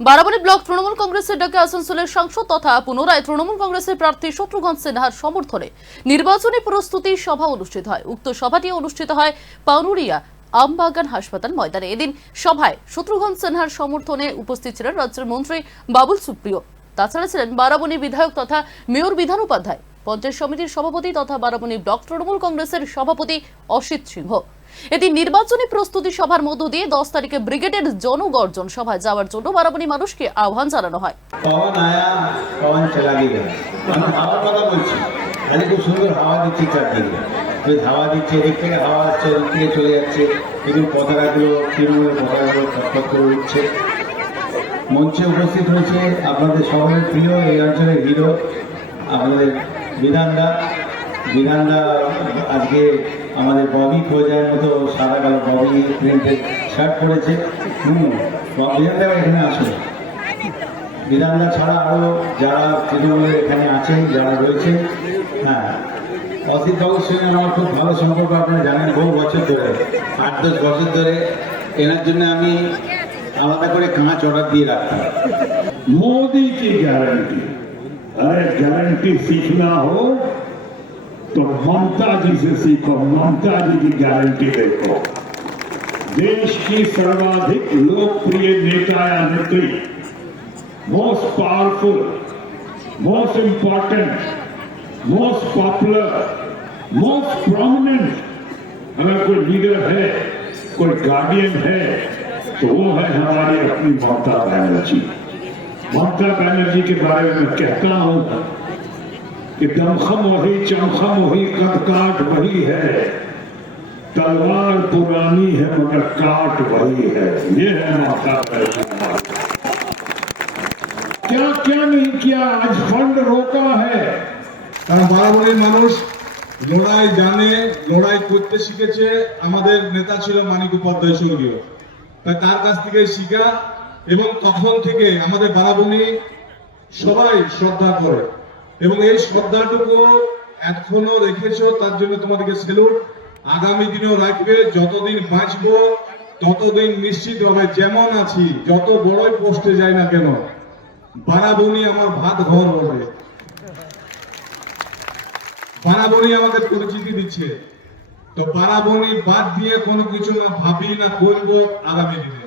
Barabani block Trinamool কংগ্রেসের ডাকে আসানসোলের সাংসদ তথা পুনরায় তৃণমূল কংগ্রেসের প্রার্থী শত্রুঘ্ন সিনহার সমর্থনে নির্বাচনী প্রস্তুতি সভা অনুষ্ঠিত হয়। উক্ত সভাটি অনুষ্ঠিত হয় পাউনুরিয়া আমবাগান হাসপাতাল ময়দানে। এদিন সভায় শত্রুঘ্ন সিনহার সমর্থনে উপস্থিত ছিলেন রাজ্যের মন্ত্রী বাবুল সুপ্রিয়। তাছাড়া ছিলেন বারাবণী বিধায়ক তথা মেয়র বিধান উপাধ্যায়। পঞ্চায়েত সমিতির সভাপতি তথা বারাবণী ব্লক তৃণমূল কংগ্রেসের সভাপতি অসিত সিংহ। এদিন নির্বাচনী প্রস্তুতি সভার মধ্য দিয়ে দশ তারিখে ব্রিগেডের জনগর্জন সভায় যাওয়ার জন্য বারাবানি মানুষকে আহ্বান জানানো হয়। খুব সুন্দর হাওয়া দিচ্ছে চারদিকে। হাওয়া দিচ্ছে, এদিক থেকে হাওয়া আসছে ওদিক থেকে চলে যাচ্ছে। পতাকাগুলো, তৃণমূলের পতাকাগুলো করে উঠছে। মঞ্চে উপস্থিত হয়েছে আপনাদের প্রিয় এই অঞ্চলের হিরো আপনাদের বিধানদা আজকে আমাদের ববি খোঁজার মতো সাদা কালো ববি প্রিন্টের শার্ট পরেছে হুম বিধানদা এখানে আসুন বিধানদা ছাড়া আরও যারা তৃণমূলের এখানে আছেন যারা রয়েছে হ্যাঁ অসিত বাবুর সঙ্গে আমার খুব ভালো সম্পর্ক আপনারা জানেন বহু বছর ধরে আট দশ বছর ধরে এনার জন্য আমি আলাদা করে কাঁচ অর্ডার দিয়ে রাখতাম मोदी की गारंटी अरे गारंटी सीखना हो तो ममता जी से सीखो ममता जी की गारंटी देखो देश की सर्वाधिक लोकप्रिय नेता या नेत्री most powerful most important most popular most prominent अगर कोई लीडर है कोई गार्डियन है तो वो है हमारी अपनी ममता बनर्जी ममता बनर्जी के बारे में मैं कहता हूँ कि दमखम वही चमखम वही कद काट वही है तलवार पुरानी है मगर काट वही है ये है ममता बनर्जी क्या क्या नहीं किया आज फंड रोका है কারণ বারাবণীর মানুষ লড়াই জানে লড়াই করতে শিখেছে আমাদের নেতা ছিল মানিক উপাধ্যায় স্বর্গীয় তাই তার কাছ থেকে শিখা এবং তখন থেকে আমাদের বারাবণী সবাই শ্রদ্ধা করে এবং এই শ্রদ্ধাটুকু এখনও রেখেছো, তার জন্য তোমাদেরকে সেলুট আগামী দিনেও রাখবে, যতদিন বাঁচবো, ততদিন নিশ্চিত হবে, যেমন আছি, যত বড়ই পোস্টে যাই না কেন, বারাবণী আমার ভাত ঘর হবে বারাবণী আমাদের পরিচিতি দিচ্ছে। তো বারাবণী বাদ দিয়ে কোনো কিছু না ভাবি, না করব আগামী দিনে।